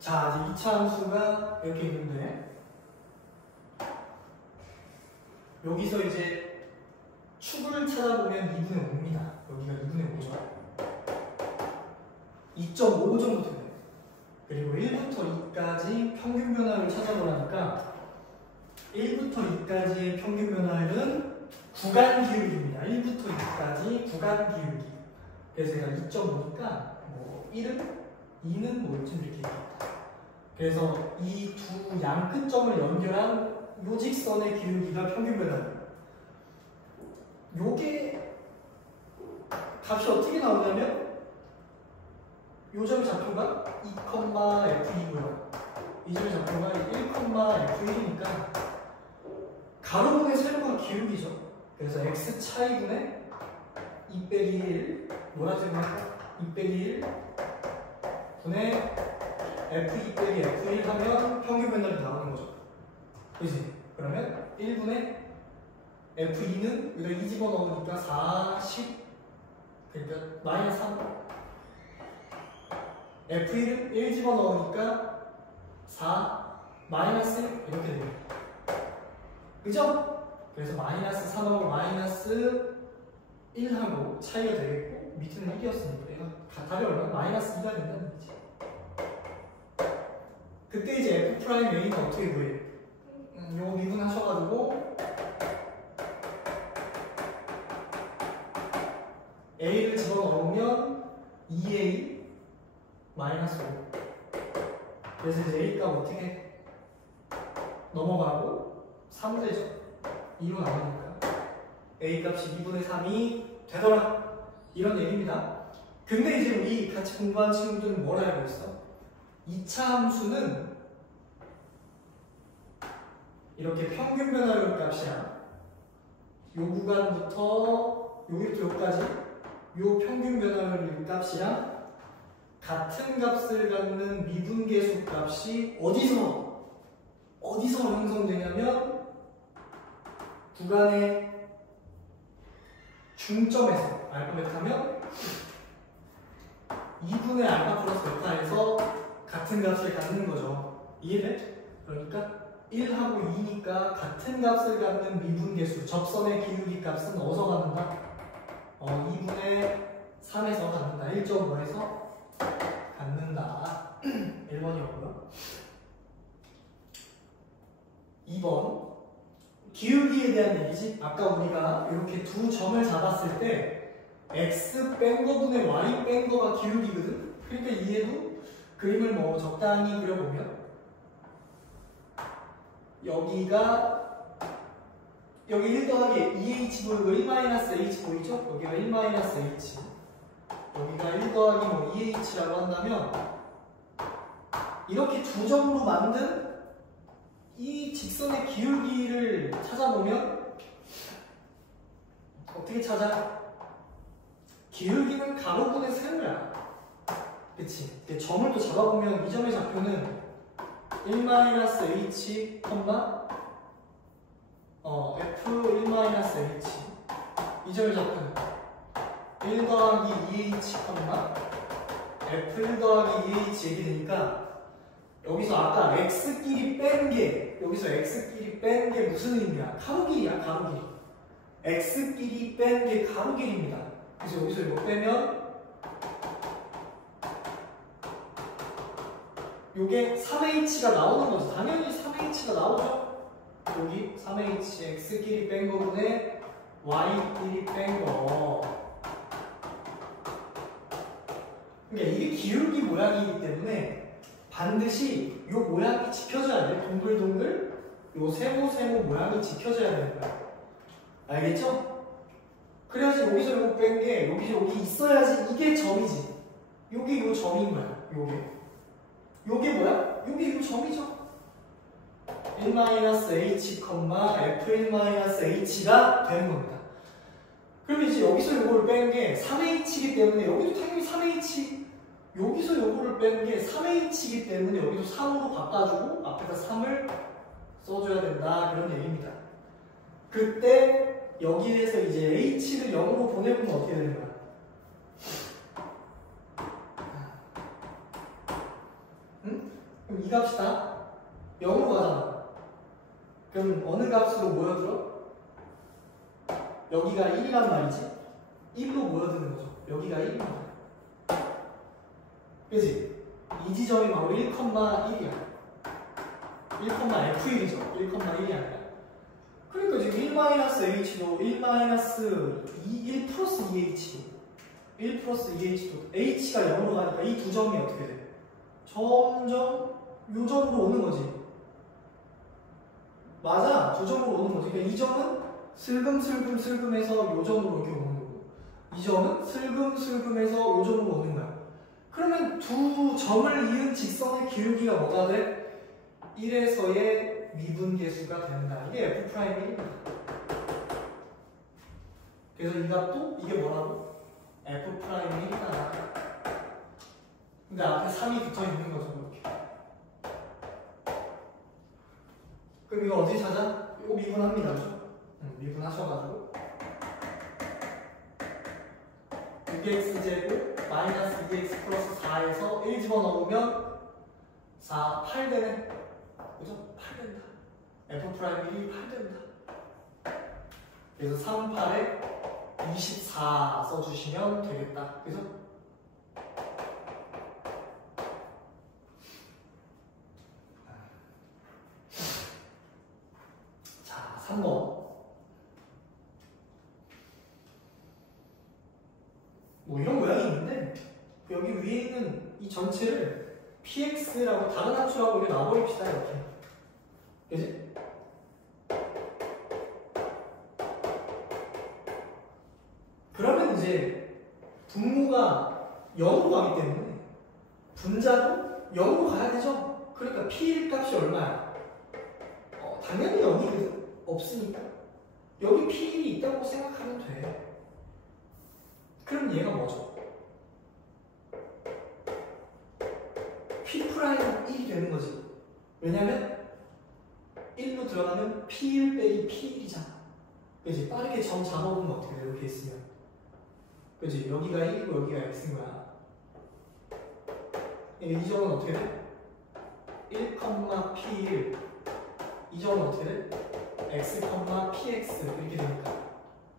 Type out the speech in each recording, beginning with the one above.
자, 이제 2차 함수가 이렇게 있는데 여기서 이제 축을 찾아보면 2분의 5입니다. 여기가 2분의 5죠. 2.5 정도 되네요. 그리고 1부터 2까지 평균 변화를 찾아보라니까 1부터 2까지의 평균 변화율은 구간 기울기입니다. 1부터 2까지 구간 기울기. 그래서 얘가 2.5니까 뭐 1은 2는 뭐쯤 이렇게 있겠다. 그래서 이 두 양 끝점을 연결한 요직선의 기울기가 평균 변화율. 요게 값이 어떻게 나오냐면 요 점의 좌표가 2,f2고요. 이 점의 좌표가 1,f1이니까 가로분의 세로가 기울기죠. 그래서 x 차이분의 2 빼기 1 노란색으로 2 빼기 1 분의 f2 빼기 f1 하면 평균 변화율이 나오는 거죠. 그지? 그러면 1분의 f2는 여기다 2 집어넣으니까 40 그러니까 마이너스 3 f1은 1 집어넣으니까 4 마이너스 1 이렇게 됩니다. 그죠? 그래서 마이너스 3하고 마이너스 1하고 차이가 되겠고 밑에는 1이었으니까 얘가 답이 얼마나 마이너스 2가 된다는 얘기지. 그때 이제 F'A는 어떻게 구해요? 요거 미분하셔가지고 A를 집어넣으면 2A 마이너스 5. 그래서 이제 A 값 어떻게 넘어가고 3 되죠. 2로 나오니까 A 값이 2분의 3이 되더라. 이런 얘기입니다. 근데 이제 우리 같이 공부한 친구들은 뭘 알고 있어? 2차 함수는 이렇게 평균 변화율 값이랑 요 구간부터 여기부터 여기까지 요 평균 변화율 값이랑 같은 값을 갖는 미분계수 값이 어디서 형성되냐면 구간의 중점에서 알파 베타면 2분의 알파 플러스 베타에서 같은 값을 갖는 거죠. 이해돼? 그러니까 1하고 2니까 같은 값을 갖는 미분계수 접선의 기울기 값은 어디서 갖는다? 2분의 3에서 갖는다. 1.5에서 갖는다. 1번이었고요. 2번 기울기에 대한 얘기지. 아까 우리가 이렇게 두 점을 잡았을 때 x 뺀 거분의 y 뺀 거가 기울기거든. 그러니까 이해도 그림을 뭐 적당히 그려보면 여기가 여기 1 더하기 2h 보이고 1-h 보이죠? 여기가 1-h 여기가 1 더하기 뭐 2h라고 한다면 이렇게 두 점으로 만든 이 직선의 기울기를 찾아보면 어떻게 찾아? 기울기는 가로분의 세로야. 그치? 점을 또 잡아보면 이 점의 좌표는 1-h, f1-h 이 점의 좌표는 1 더하기 2h, f1 더하기 2h 얘기 되니까 여기서 아까 x끼리 뺀 게 여기서 x끼리 뺀 게 무슨 의미야? 가로길이야, 가로길. x끼리 뺀 게 가로길입니다. 그래서 여기서 이거 빼면 요게 3h가 나오는 거죠. 당연히 3h가 나오죠. 여기 3h x끼리 뺀 거분에 y끼리 뺀 거. 그러니까 이게 기울기 모양이기 때문에 반드시 요 모양이 지켜져야 돼. 동글동글 요 세모 모양이 지켜져야 되는 거야. 알겠죠? 그래야지 여기서 요거 뺀 게 여기 있어야지 이게 점이지. 요게 요 점인 거야. 요게 뭐야? 요게 요 점이죠. 1-h, f1-h가 되는 겁니다. 그럼 이제 여기서 요거를 뺀 게 3h이기 때문에 여기도 당연히 3h 여기서 요거를 뺀 게 3h이기 때문에 여기도 3으로 바꿔주고 앞에다 3을 써줘야 된다. 그런 얘기입니다. 그때 여기에서 이제 h를 0으로 보내보면 어떻게 되는 거야? 응? 그럼 이 값이 다 0으로 가잖아. 그럼 어느 값으로 모여들어? 여기가 1이란 말이지? 1로 모여드는 거죠. 여기가 1이야. 그치? 이 지점이 바로 1,1이야. 1,F1이죠. 1,1이 아니라. 그러니까 지금 1-H도 1 플러스 2H도 1 플러스 2H도 H가 0으로 가니까 이 두 점이 어떻게 돼? 점점 요 점으로 오는 거지. 맞아. 두 점으로 오는 거지. 그러니까 이 점은 슬금슬금해서 요 점으로 이렇게 오는 거고, 이 점은 슬금슬금해서 요 점으로 오는 거야. 그러면 두 점을 이은 직선의 기울기가 뭐가 돼? 1에서의 미분계수가 된다. 이게 F'입니다. 그래서 이 값도 이게 뭐라고? F'이다. 근데 앞에 3이 붙어 있는 거죠. 이렇게. 그럼 이거 어디 찾아? 이거 미분합니다. 그죠? 미분하셔가지고 6x제곱 마이너스 2x 플러스 4에서 1 집어넣으면 4, 8 되네. 그죠? 8 된다. F'이 8 된다. 그래서 3, 8에 24 써주시면 되겠다. 그죠? 자, 3번. 뭐 이런 모양이 있는데, 여기 위에 있는 이 전체를 px라고 다른 함수라고 이렇게 놔버립시다. 이렇게. 그지? 그러면 이제 분모가 0으로 가기 때문에 분자도 0으로 가야 되죠? 그러니까 p1 값이 얼마야? 당연히 0이거든. 없으니까. 여기 p1이 있다고 생각하면 돼. 그럼 얘가 뭐죠? P'1이 되는 거지. 왜냐면 1로 들어가면 P1 빼기 P1이잖아. 그지? 빠르게 점 잡아보면 어떻게 돼? 이렇게 있으면. 그지? 여기가 1이고 여기가 x인 거야. 이 점은 어떻게 돼? 1, P1. 이 점은 어떻게 돼? x, px 이렇게 되니까.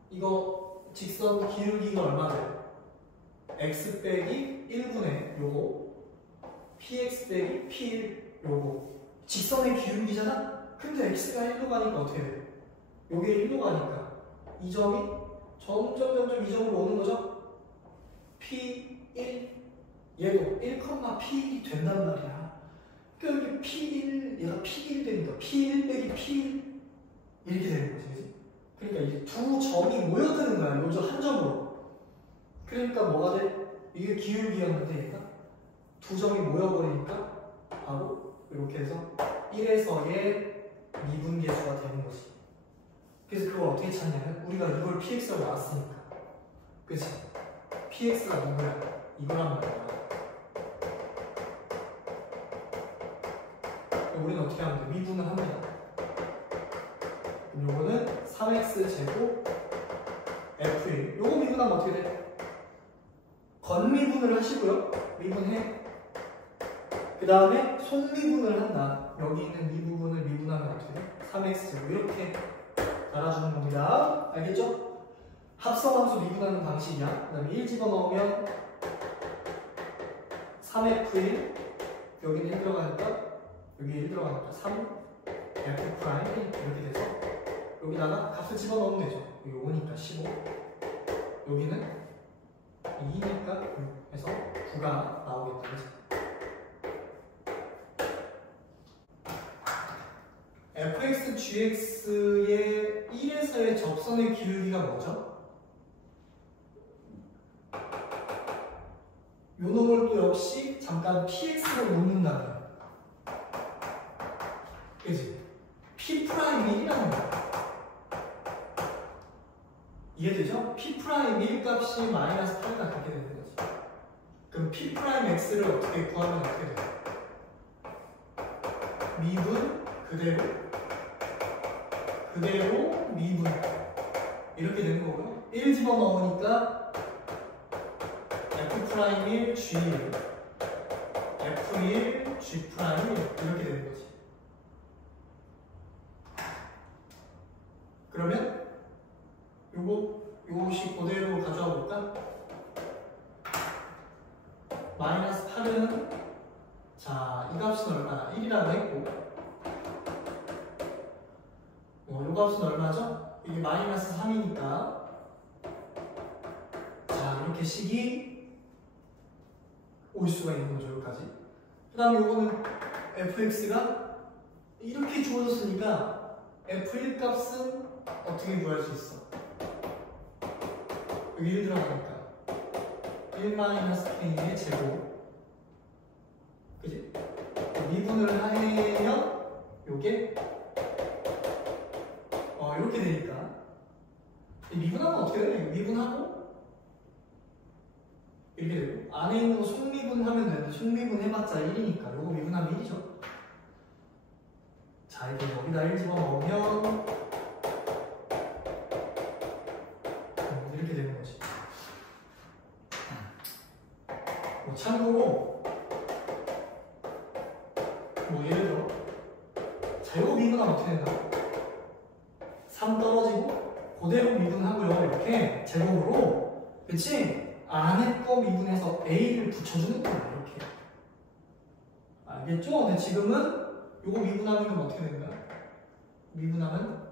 이거 직선 기울기가 얼마 돼? x 빼기 1분의 요거 px 빼기 p1 요거 직선의 기울기잖아? 근데 x가 1로 가니까 어떻게 돼? 요게 1로 가니까 이 점이 점점 이 점으로 오는 거죠? p1 얘도 1,p1이 된단 말이야. 그러니까 여기 p1 얘가 p1 되니까 p1 빼기 p1 이렇게 되는 거지. 그치? 그러니까 이제 두 점이 모여드는 거야. 요점 한 점으로. 그러니까 뭐가 돼? 이게 기울기였는데 얘가 두 점이 모여버리니까 바로 이렇게 해서 1에서의 미분계수가 되는 거지. 그래서 그걸 어떻게 찾냐면 우리가 이걸 px라고 나왔으니까. 그치? px가 누구야? 이거란 말이야. 우리는 어떻게 하면 돼? 미분을 합니다. 그럼 요거는 3x제곱 f1. 요거 미분하면 어떻게 돼? 건미분을 하시고요. 미분해. 그 다음에 손미분을 한다. 여기 있는 이 부분을 미분하면 어떻게 돼? 3x 이렇게 달아주는 겁니다. 알겠죠? 합성함수 미분하는 방식이야. 그 다음에 1 집어넣으면 3f1 여기는 1 들어가니까 여기 1 들어가니까 3f' 이렇게 돼서 여기다가 값을 집어넣으면 되죠. 여기 5니까 15 여기는 2니까 6 해서 9가 나오겠다. 그치? fx, gx의 1에서의 접선의 기울기가 뭐죠? 요 놈을 또 역시 잠깐 px로 놓는다면 그치? P'1이라는 거야. 이해되죠? P'1 값이 마이너스 8가 그렇게 되는 거지. 그럼 P'x를 어떻게 구하면 어떻게 돼요? 미분 그대로 미분 이렇게 되는 거고요. 1 집어넣으니까 F'1 G1 F1 G 프라임 이렇게 되는 거지. 그러면 요것이 그대로 가져와 볼까? 마이너스 8은 자, 이 값은 얼마나? 1이라고 했고 요 값은 얼마죠? 이게 마이너스 3이니까 자, 이렇게 식이 올 수가 있는 거죠, 여기까지. 그 다음에 요거는 fx가 이렇게 주어졌으니까 f1 값은 어떻게 구할 수 있어? 여기 1 들어가니까 1-k의 제곱, 그지? 미분을 하면 요게 이렇게 되니까 미분하면 어떻게 되냐? 미분하고 이렇게 되고 안에 있는 거 속미분하면 되는데 속미분 해봤자 1이니까 요거 미분하면 1이죠. 자, 이제 여기다 1 집어넣으면 이렇게 되는 거지. 참고로 예를 들어 제곱 미분하면 어떻게 된다? 3 떨어지고 그대로 미분하고요. 이렇게 제곱으로, 그치? 안에 거 미분해서 A를 붙여주는 거야. 이렇게. 알겠죠? 근데 지금은 요거 미분하면 어떻게 되는 거야? 미분하면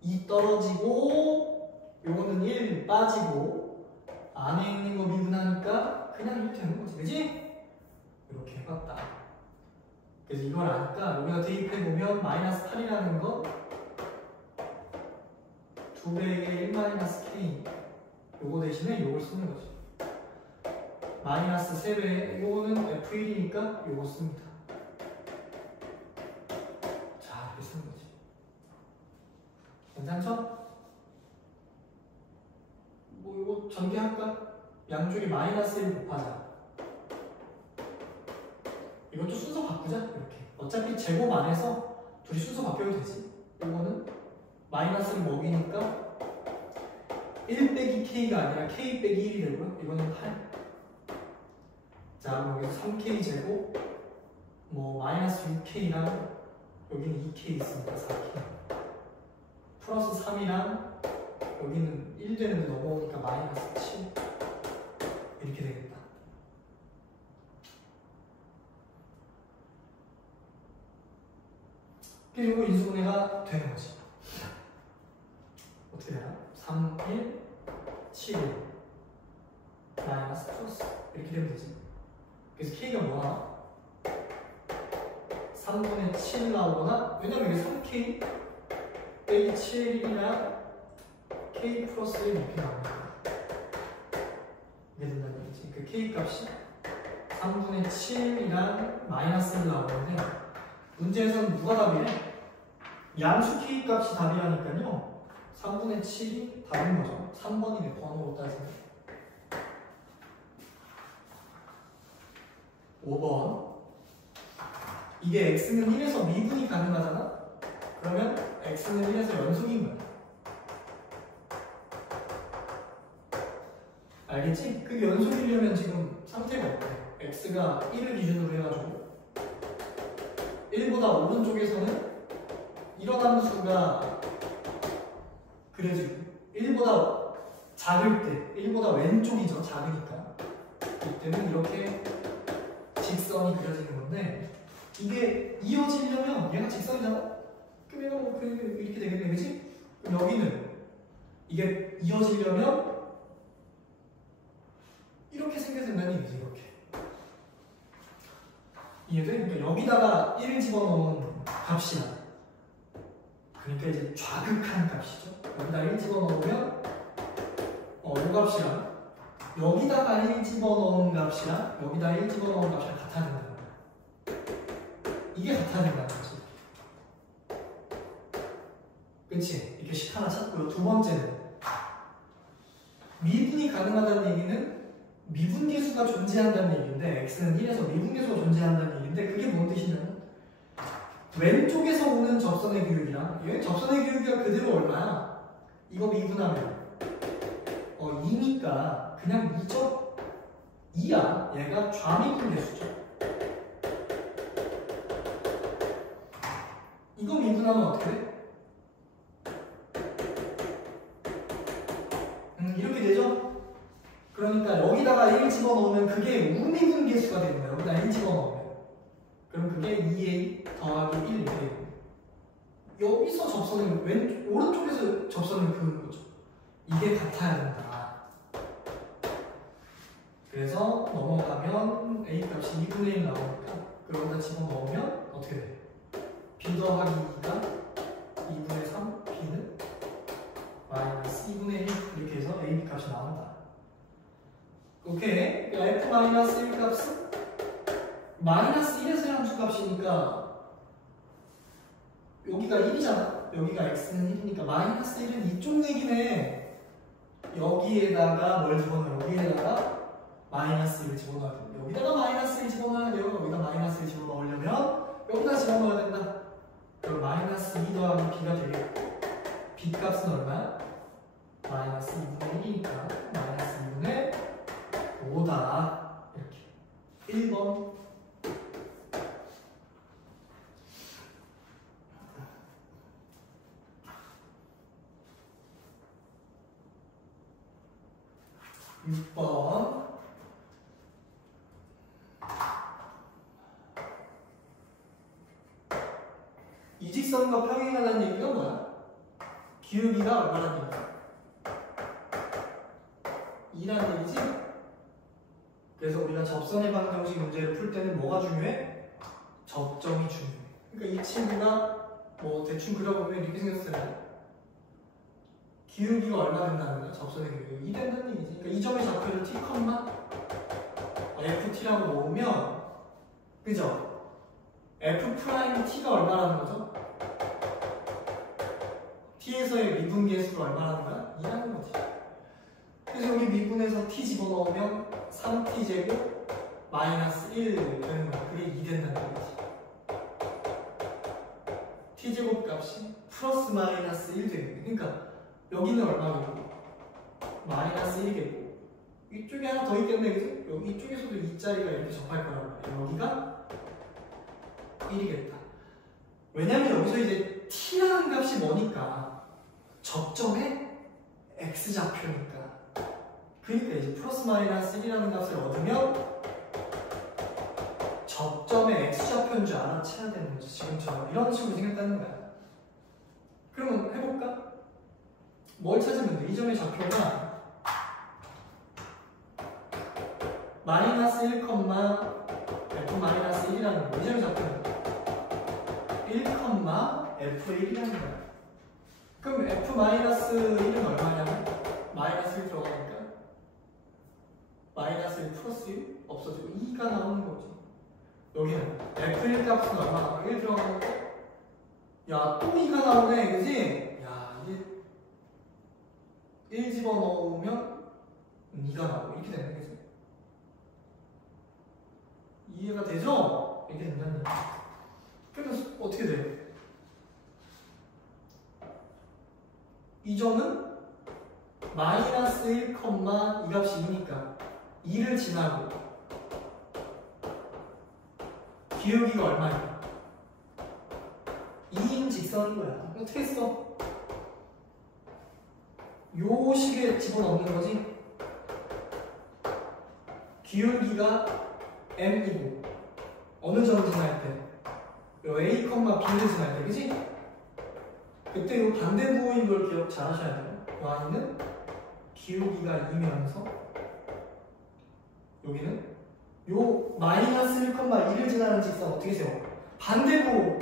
2 떨어지고 요거는 1 빠지고 안에 있는 거 미분하니까 그냥 이렇게 되는 거지. 그치? 이렇게 해봤다. 그래서 이걸 아니까 여기다 대입해보면 마이너스 8이라는 거 2배의 1-k 요거 대신에 요걸 쓰는 거지. 마이너스 3배 요거는 f1이니까 요거 씁니다. 자, 이렇게 쓰는 거지. 괜찮죠? 요거 전개할까? 양쪽이 마이너스 1 곱하자. 이것도 순서 바꾸자. 이렇게. 어차피 제곱 안에서 둘이 순서 바뀌어도 되지. 이거는 마이너스를 먹이니까 1 빼기 k가 아니라 k 빼기 1이 되고요. 이거는 8. 자, 그럼 여기서 3k 제곱 마이너스 6k랑 여기는 2k 있으니까 4k 플러스 3이랑 여기는 1 되는데 넘어오니까 마이너스 7 이렇게 되겠다. 그리고 인수분해가 되는 거지. 어떻게 되나? 3, 1, 7, 1 마이너스 플러스 이렇게 되면 되지. 그래서 k가 뭐야? 3분의 7 나오거나, 왜냐면 이게 3k 빼기 7이랑 k 플러스 1 이렇게 나오니까 이게 된다는 얘기지. 그 k 값이 3분의 7이랑 마이너스 1 나오는데 문제에서는 누가 답이래? 양수 k 값이 답이라니까요. 3분의 7이 답인 거죠. 3번이네, 번호로 따지면. 5번. 이게 x는 1에서 미분이 가능하잖아? 그러면 x는 1에서 연속인 거야. 알겠지? 그게 연속이려면 지금 상태가 어때? x가 1을 기준으로 해가지고 1보다 오른쪽에서는 이런 함수가 그려지고 1보다 작을 때, 1보다 왼쪽이죠. 작으니까. 이때는 이렇게 직선이 그려지는 건데 이게 이어지려면 얘가 직선이잖아? 그럼 얘가 이렇게 되겠네, 그치? 그럼 여기는 이게 이어지려면 이렇게 생겨야 된다는 얘기지, 이렇게. 이해돼? 그러니까 여기다가 1을 집어넣은 값이야. 그러니까 이제 좌극한 값이죠. 여기다 1 집어넣으면 이 값이랑 여기다가 1 집어넣은 값이랑 여기다 1 집어넣은 값이랑 같아야 된다는 거야. 이게 같아야 된다는 거지. 그치? 이렇게 식 하나 찾고요. 두 번째는 미분이 가능하다는 얘기는 미분계수가 존재한다는 얘기인데 x는 1에서 미분계수가 존재한다는 얘기인데 그게 뭔 뜻이냐면 왼쪽에서 오는 접선의 교육이랑 얘 접선의 교육이 그대로 얼마야? 이거 미분하면 2니까 그냥 2죠? 2야. 얘가 좌미분 계수죠. 이거 미분하면 어떻게 돼? 이렇게 되죠? 그러니까 여기다가 1 집어넣으면 그게 우미분 계수가 되는 거야. 여기다 1 집어넣으면. 그럼 그게 2a 더하기 1 이렇게 되는 거야. 여기서 접선은 오른쪽에서 접선을 그은 거죠. 이게 같아야 된다. 그래서 넘어가면 a 값이 2분의 1 나오니까 그러다 집어넣으면 어떻게 돼? b 더하기 2가 2분의 3, b는 마이너스 2분의 1 이렇게 해서 a, b 값이 나온다. 오케이. f-1 값은 마이너스 1에서 함수 값이니까 여기가 1이잖아. 여기가 x는 1이니까 마이너스 1은 이쪽 얘기네. 여기에다가 뭘 집어넣어요? 여기에다가 마이너스 1을 집어넣어야 돼요. 여기다가 마이너스 1 집어넣어야 돼요. 여기다 마이너스 1 집어넣으려면 여기다 집어넣어야 된다. 그럼 마이너스 2 더하기 b가 되겠고 b 값은 얼마야? 마이너스 2분의 1이니까 마이너스 2분의 5다. 이렇게 1번. 육 번. 이 직선과 평행하다는 얘기가 뭐야? 기울기가 얼마나 됩니까? 2라는 얘기지? 그래서 우리가 접선의 방정식 문제를 풀 때는 뭐가 중요해? 접점이 중요해. 그러니까 이 친구가 뭐 대충 그려보면 이렇게 생겼어요. 기울기가 얼마 된다는 거야? 접선의 기울기가 2 된다는 얘기지. 그러니까 이 점의 좌표를 t, ft라고 놓으면 그죠? f't가 얼마라는 거죠? t에서의 미분 계수가 얼마라는 거야? 2라는 거지. 그래서 여기 미분에서 t 집어넣으면 3t 제곱 마이너스 1 되는 거야. 그게 2 된다는 거지. t 제곱 값이 플러스 마이너스 1 되는 거야. 그러니까 여기는 얼마고? 마이너스 1이겠고 이쪽에 하나 더 있겠네. 그죠? 여기 이쪽에서도 2자리가 이렇게 접할 거란 말이야. 여기가 1이겠다. 왜냐면 여기서 이제 t라는 값이 뭐니까 접점의 x좌표니까. 그러니까 이제 플러스 마이너스 1이라는 값을 얻으면 접점의 x좌표인 줄 알아채야 되는 거지. 지금처럼 이런 식으로 생겼다는 거야. 그러면 해볼까? 뭘 찾으면 돼? 이 점의 좌표가 마이너스 1, f-1이라는 거야. 이 점의 좌표는 1, f1이라는 거야. 그럼 f-1은 얼마냐면 마이너스 1 들어가니까 마이너스 1 플러스 1 없어지고 2가 나오는 거지. 여기는 f1 값은 얼마? 1 들어가는데 야, 또 2가 나오네. 그지? 야, 이게 1 집어넣으면 2가 나오고 이렇게 되는 거지. 이해가 되죠? 이렇게 된다는 얘기. 그래서 어떻게 돼? 이 점은 마이너스 1, 이 값이 2니까 2를 지나고 기울기가 얼마야? 2인 직선인 거야. 어떻게 써? 요 식에 집어넣는 거지. 기울기가 m이고 어느 점 지날 때? 요 a, b를 지날 때, 그지? 그때 요 반대부호인 걸 기억 잘 하셔야 돼요. y는 기울기가 2면서 여기는 요 마이너스 1, 2를 지나는 직선 어떻게 세워? 반대부호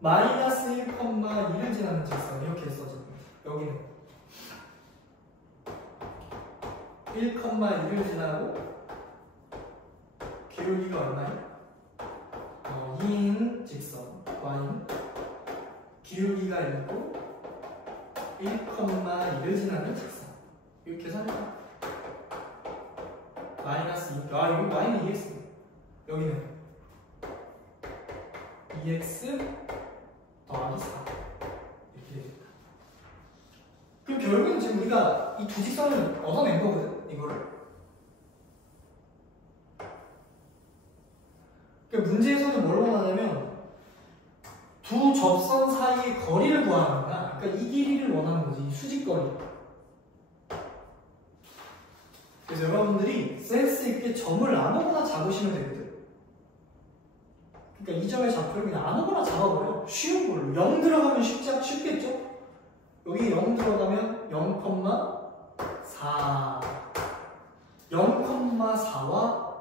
마이너스 1, 2를 지나는 직선 이렇게 써져. 여기는 1, 2를 지나고 기울기가 얼마야? 2인 직선 y는 기울기가 있고 1, 2를 지나는 직선 이렇게 계산해봐. 마이너스 2. 아, 여기 y는 2x. 여기는 2x 더하기 4. 이렇게 되겠다. 그럼 결국은 지금 우리가 이 두 직선을 얻어낸 거거든, 이거를. 그러니까 문제에서는 뭘 원하냐면 두 접선 거리를 구하는 거야. 그러니까 이 길이를 원하는 거지. 이 수직거리. 그래서 여러분들이 센스 있게 점을 아무거나 잡으시면 되거든. 그러니까 이 점의 좌표를 그냥 아무거나 잡아버려. 쉬운 걸로. 0 들어가면 쉽겠죠? 여기 0 들어가면 0,4 0,4와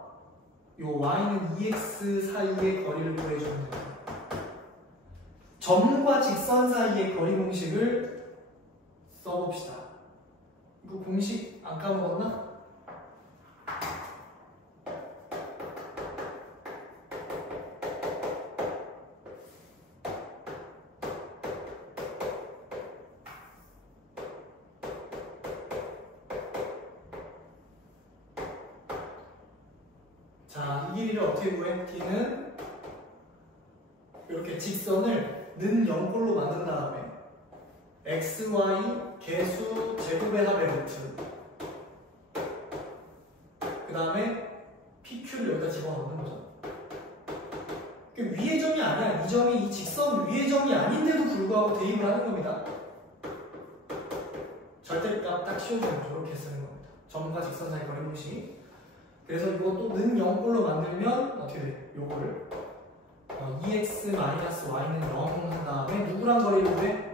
요 y는 2x 사이의 거리를 구해주면 됩니다. 점과 직선 사이의 거리 공식을 써봅시다. 이거 공식 안 까먹었나? 자, 이 길이를 어떻게 구해? t는 이렇게 직선을 는 0꼴로 만든 다음에 x, y 개수 제곱의 합의 루트 그 다음에 pq를 여기다 집어넣는 거죠. 위의 점이 아니야. 이 점이 이 직선 위의 점이 아닌데도 불구하고 대입을 하는 겁니다. 절대값 딱 씌워주면 저렇게 쓰는 겁니다. 점과 직선 사이 거리 공식. 그래서 이것도 는 0꼴로 만들면 어떻게 돼? 요거를 2x-y는 0 한 다음에 누구랑 거리를 구해?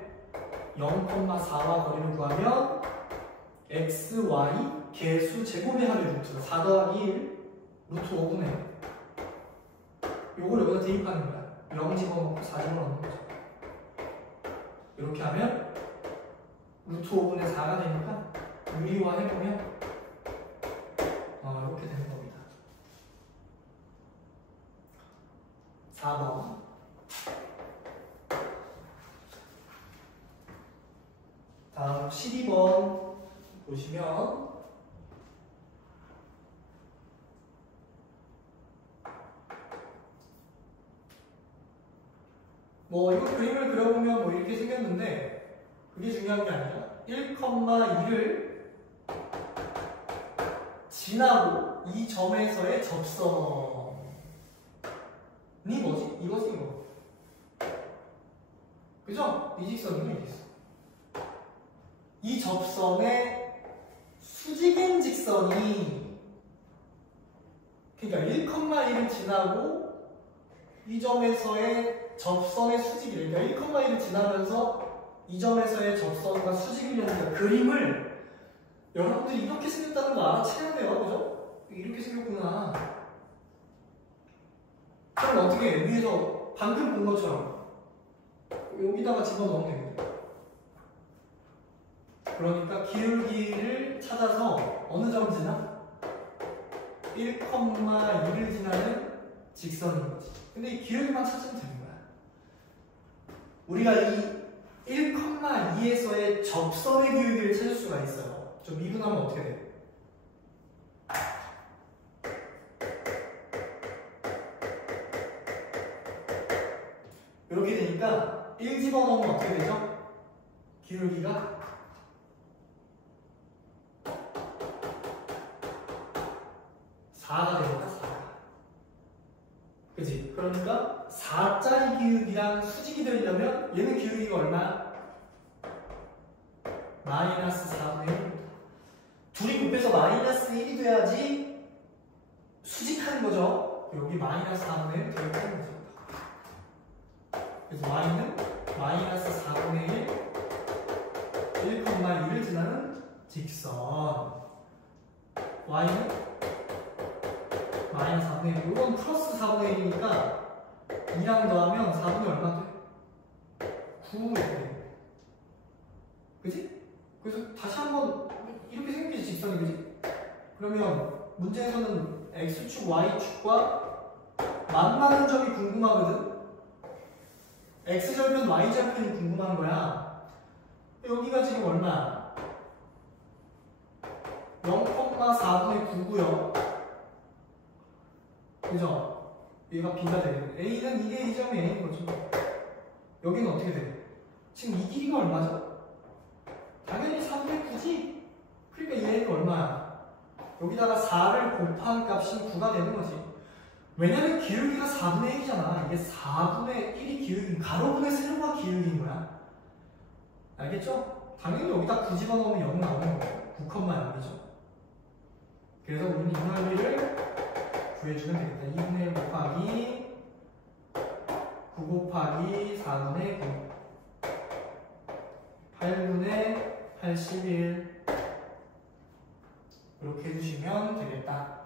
0,4와 거리를 구하면 x, y 개수 제곱의 합의 루트 4 더하기 1 루트 5분의 요걸 여기다 대입하는 거야. 0 집어넣고 4 집어넣는 거죠. 이렇게 하면 루트 5분의 4가 되니까 유리화 해보면 이렇게 되는 겁니다. 4번 다음 12번 보시면 이거 그림을 그려보면 이렇게 생겼는데 그게 중요한 게 아니라 1,2를 지나고 이 점에서의 접선이 뭐지? 이거지 이거. 그죠? 이 직선이네 이 직선. 이 접선의 수직인 직선이 그러니까 1,1을 지나고 이 점에서의 접선의 수직이 그러니까 1,1을 지나면서 이 점에서의 접선과 수직이 되는 그림을 여러분들이 이렇게 생겼다는 거 알아채야 돼요. 그죠? 이렇게 생겼구나. 그럼 어떻게 해? 위에서 방금 본 것처럼 여기다가 집어넣으면 됩니다. 그러니까 기울기를 찾아서 어느 점 지나? 1,2를 지나는 직선인 거지. 근데 이 기울기만 찾으면 되는 거야. 우리가 이 1,2에서의 접선의 기울기를 찾을 수가 있어요. 좀 미분하면 어떻게 돼? 이렇게 되니까 1 집어넣으면 어떻게 되죠? 기울기가 4가 됩니다. 4. 그치? 그러니까 4짜리 기울기랑 수직이 되려면 얘는 기울기가 얼마야? 마이너스 4분의 1입니다. 둘이 곱해서 마이너스 1이 돼야지 수직하는 거죠. 여기 마이너스 4분의 1 대입하는 거죠. 그래서 y는 마이너스 4분의 1 1,2를 지나는 직선 y는 마이너스 4분의 1 이건 플러스 4분의 1이니까 2랑 더하면 4분의 얼마 돼? 9 이렇게 돼. 그치? 그래서 다시 한번 이렇게 생기지 직선이 그지? 그러면 문제에서는 x축, y축과 만나는 점이 궁금하거든? x절편, y절편이 궁금한 거야. 여기가 지금 얼마야? 0,4분의 9고요. 그죠? 얘가 b가 되겠네. a는 이게 이 점이 a인 거죠. 여기는 어떻게 돼? 지금 이 길이가 얼마죠? 당연히 3분의 9지? 그러니까 얘는 얼마야? 여기다가 4를 곱한 값이 9가 되는 거지. 왜냐면 기울기가 4분의 1이잖아. 이게 4분의 1이 기울기, 가로분의 세로가 기울기인 거야. 알겠죠? 당연히 여기다 9 집어넣으면 0 나오는 거예요. 9,0이죠. 그래서 우리는 이 넓이를 구해주면 되겠다. 2분의 1 곱하기 9 곱하기 4분의 9 8분의 81 이렇게 해주시면 되겠다.